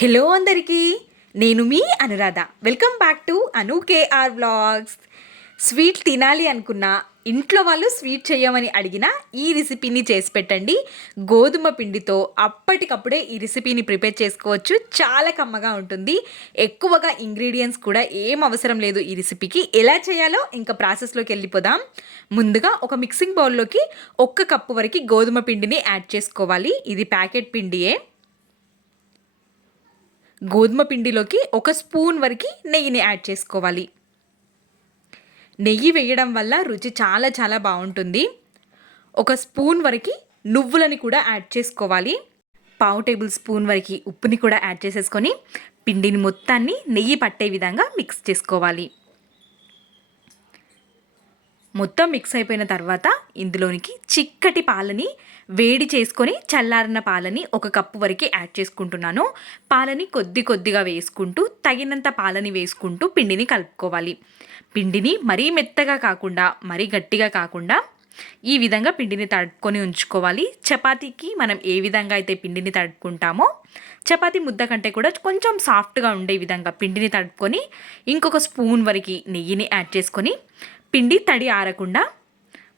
Hello అందరికీ నేను మీ Anuradha. Welcome back to Anu K R vlogs sweet తినాలి అనుకున్నా ఇంట్లో వాళ్ళు స్వీట్ చేయమని అడిగిన ఈ రెసిపీని చేసి పెట్టండి. గోధుమ పిండితో అప్పటికప్పుడే ఈ రెసిపీని ప్రిపేర్ చేసుకోవచ్చు. చాలా కమ్మగా ఉంటుంది. ఎక్కువగా ఇంగ్రీడియంట్స్ కూడా ఏం అవసరం లేదు ఈ రెసిపీకి ఎలా చేయాలో ఇంకా ప్రాసెస్లోకి వెళ్ళిపోదాం. ముందుగా ఒక మిక్సింగ్ బౌల్లోకి ఒక్క కప్పు వరకు గోధుమ పిండిని యాడ్ చేసుకోవాలి. ఇది ప్యాకెట్ పిండియే. గోధుమ పిండిలోకి ఒక స్పూన్ వరకు నెయ్యిని యాడ్ చేసుకోవాలి. నెయ్యి వేయడం వల్ల రుచి చాలా చాలా బాగుంటుంది. ఒక స్పూన్ వరకు నువ్వులని కూడా యాడ్ చేసుకోవాలి. పావు టేబుల్ స్పూన్ వరకు ఉప్పుని కూడా యాడ్ చేసేసుకొని పిండిని మొత్తాన్ని నెయ్యి పట్టే విధంగా మిక్స్ చేసుకోవాలి. మొత్తం మిక్స్ అయిపోయిన తర్వాత ఇందులోనికి చిక్కటి పాలని వేడి చేసుకొని చల్లారిన పాలని ఒక కప్పు వరకు యాడ్ చేసుకుంటున్నాను. పాలని కొద్ది కొద్దిగా వేసుకుంటూ తగినంత పాలని వేసుకుంటూ పిండిని కలుపుకోవాలి. పిండిని మరీ మెత్తగా కాకుండా మరీ గట్టిగా కాకుండా ఈ విధంగా పిండిని తడుపుకొని ఉంచుకోవాలి. చపాతీకి మనం ఏ విధంగా అయితే పిండిని తడుపుకుంటామో చపాతీ ముద్ద కంటే కూడా కొంచెం సాఫ్ట్గా ఉండే విధంగా పిండిని తడుపుకొని ఇంకొక స్పూన్ వరకు నెయ్యిని యాడ్ చేసుకొని పిండి తడి ఆరకుండా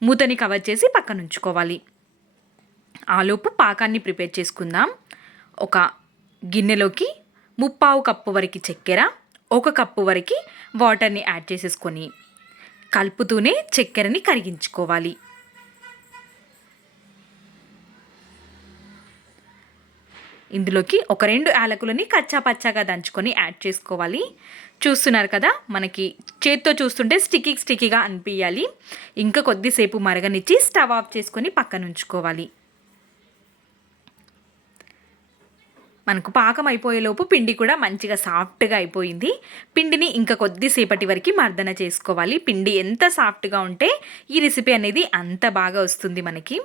మూతని కవర్ చేసి పక్కన ఉంచుకోవాలి ఆలోపు పాకాన్ని ప్రిపేర్ చేసుకుందాం. ఒక గిన్నెలోకి ముప్పావు కప్పు వరకు చక్కెర ఒక కప్పు వరకు వాటర్ని యాడ్ చేసేసుకొని కలుపుతూనే చక్కెరని కరిగించుకోవాలి. ఇందులోకి ఒక రెండు యాలకులని కచ్చా పచ్చాగా దంచుకొని యాడ్ చేసుకోవాలి. చూస్తున్నారు కదా మనకి చేత్తో చూస్తుంటే స్టికీ స్టికీగా అనిపించాలి ఇంకా కొద్దిసేపు మరగనిచ్చి స్టవ్ ఆఫ్ చేసుకొని పక్కన ఉంచుకోవాలి. మనకు పాకం అయిపోయేలోపు పిండి కూడా మంచిగా సాఫ్ట్గా అయిపోయింది. పిండిని ఇంకా కొద్దిసేపటి వరకు మర్దన చేసుకోవాలి. పిండి ఎంత సాఫ్ట్గా ఉంటే ఈ రెసిపీ అనేది అంత బాగా వస్తుంది మనకి.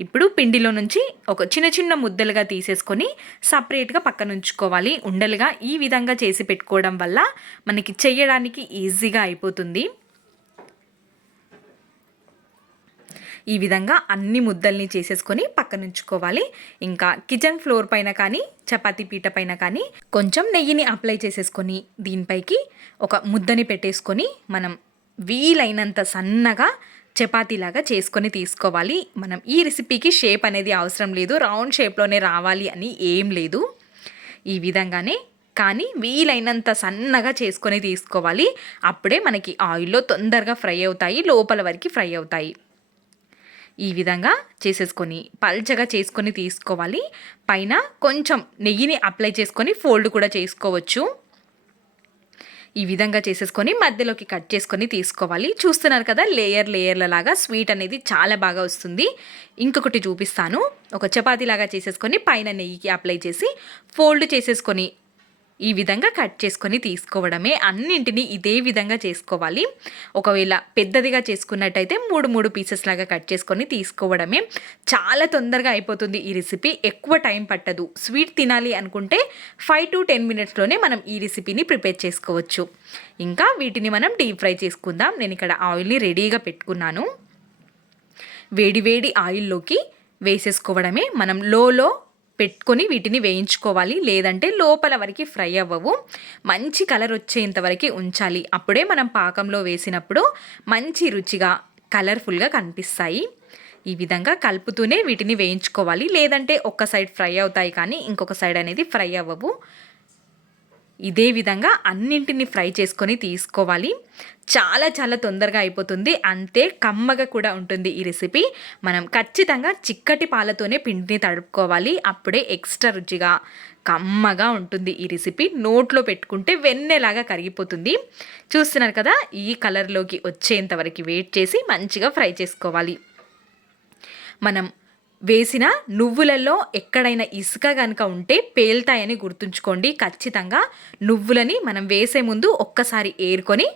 ఇప్పుడు పిండిలో నుంచి ఒక చిన్న చిన్న ముద్దలుగా తీసేసుకొని సపరేట్గా పక్కన ఉంచుకోవాలి. ఉండలుగా ఈ విధంగా చేసి పెట్టుకోవడం వల్ల మనకి చేయడానికి ఈజీగా అయిపోతుంది. ఈ విధంగా అన్ని ముద్దల్ని చేసేసుకొని పక్కన ఉంచుకోవాలి. ఇంకా కిచెన్ ఫ్లోర్ పైన కానీ చపాతి పీట పైన కానీ కొంచెం నెయ్యిని అప్లై చేసేసుకొని దీనిపైకి ఒక ముద్దని పెట్టేసుకొని మనం వీలైనంత సన్నగా చపాతీలాగా చేసుకొని తీసుకోవాలి. మనం ఈ రెసిపీకి షేప్ అనేది అవసరం లేదు. రౌండ్ షేప్లోనే రావాలి అని ఏం లేదు. ఈ విధంగానే కానీ వీలైనంత సన్నగా చేసుకొని తీసుకోవాలి. అప్పుడే మనకి ఆయిల్లో తొందరగా ఫ్రై అవుతాయి. లోపల వరకు ఫ్రై అవుతాయి. ఈ విధంగా చేసేసుకొని పల్చగా చేసుకొని తీసుకోవాలి. పైన కొంచెం నెయ్యిని అప్లై చేసుకొని ఫోల్డ్ కూడా చేసుకోవచ్చు. ఈ విధంగా చేసేసుకొని మధ్యలోకి కట్ చేసుకొని తీసుకోవాలి. చూస్తున్నారు కదా లేయర్ లేయర్ల లాగా స్వీట్ అనేది చాలా బాగా వస్తుంది. ఇంకొకటి చూపిస్తాను. ఒక చపాతీ లాగా చేసేసుకొని పైన నెయ్యికి అప్లై చేసి ఫోల్డ్ చేసేసుకొని ఈ విధంగా కట్ చేసుకొని తీసుకోవడమే. అన్నింటినీ ఇదే విధంగా చేసుకోవాలి. ఒకవేళ పెద్దదిగా చేసుకున్నట్టయితే మూడు మూడు పీసెస్ లాగా కట్ చేసుకొని తీసుకోవడమే. చాలా తొందరగా అయిపోతుంది ఈ రెసిపీ ఎక్కువ టైం పట్టదు. స్వీట్ తినాలి అనుకుంటే ఫైవ్ టు టెన్ మినిట్స్లోనే మనం ఈ రెసిపీని ప్రిపేర్ చేసుకోవచ్చు. ఇంకా వీటిని మనం డీప్ ఫ్రై చేసుకుందాం. నేను ఇక్కడ ఆయిల్ని రెడీగా పెట్టుకున్నాను. వేడి వేడి ఆయిల్లోకి వేసేసుకోవడమే. మనం లోలో పెట్టుకొని వీటిని వేయించుకోవాలి. లేదంటే లోపల వరకు ఫ్రై అవ్వవు. మంచి కలర్ వచ్చేంత వరకు ఉంచాలి. అప్పుడే మనం పాకంలో వేసినప్పుడు మంచి రుచిగా కలర్ఫుల్గా కనిపిస్తాయి. ఈ విధంగా కలుపుతూనే వీటిని వేయించుకోవాలి. లేదంటే ఒక్క సైడ్ ఫ్రై అవుతాయి కానీ ఇంకొక సైడ్ అనేది ఫ్రై అవ్వవు. ఇదే విధంగా అన్నింటిని ఫ్రై చేసుకొని తీసుకోవాలి. చాలా చాలా తొందరగా అయిపోతుంది. అంతే కమ్మగా కూడా ఉంటుంది ఈ రెసిపీ. మనం ఖచ్చితంగా చిక్కటి పాలతోనే పిండిని తడుపుకోవాలి. అప్పుడే ఎక్స్ట్రా రుచిగా కమ్మగా ఉంటుంది ఈ రెసిపీ. నోట్లో పెట్టుకుంటే వెన్నెలాగా కరిగిపోతుంది. చూస్తున్నారు కదా ఈ కలర్లోకి వచ్చేంత వరకు వెయిట్ చేసి మంచిగా ఫ్రై చేసుకోవాలి. మనం వేసిన నువ్వులలో ఎక్కడైనా ఇసుక కనుక ఉంటే పేల్తాయని గుర్తుంచుకోండి. ఖచ్చితంగా నువ్వులని మనం వేసే ముందు ఒక్కసారి ఏరుకొని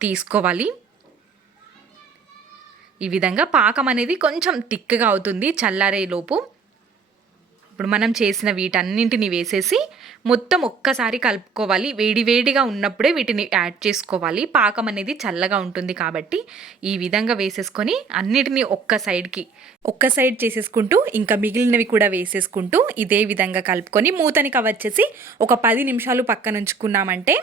తీసుకోవాలి. ఈ విధంగా పాకం అనేది కొంచెం తిక్కగా అవుతుంది చల్లారేలోపు. ఇప్పుడు మనం చేసిన వీటన్నింటిని వేసేసి మొత్తం ఒక్కసారి కలుపుకోవాలి. వేడి వేడిగా ఉన్నప్పుడే వీటిని యాడ్ చేసుకోవాలి. పాకం అనేది చల్లగా ఉంటుంది కాబట్టి ఈ విధంగా వేసేసుకొని అన్నిటినీ ఒక్క సైడ్కి ఒక్క సైడ్ చేసేసుకుంటూ ఇంకా మిగిలినవి కూడా వేసేసుకుంటూ ఇదే విధంగా కలుపుకొని మూతని కవర్ చేసి ఒక పది నిమిషాలు పక్కన ఉంచుకున్నామంటే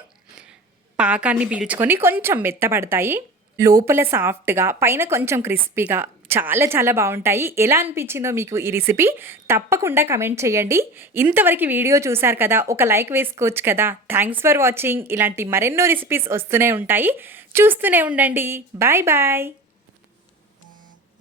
పాకాన్ని పీల్చుకొని కొంచెం మెత్తపడతాయి లోపల సాఫ్ట్గా పైన కొంచెం క్రిస్పీగా చాలా చాలా బాగుంటాయి. ఎలా అనిపించిందో మీకు ఈ రెసిపీ తప్పకుండా కమెంట్ చేయండి. ఇంతవరకు వీడియో చూసారు కదా ఒక లైక్ వేసుకోవచ్చు కదా. థ్యాంక్స్ ఫర్ వాచింగ్ ఇలాంటి మరెన్నో రెసిపీస్ వస్తూనే ఉంటాయి. చూస్తూనే ఉండండి. Bye bye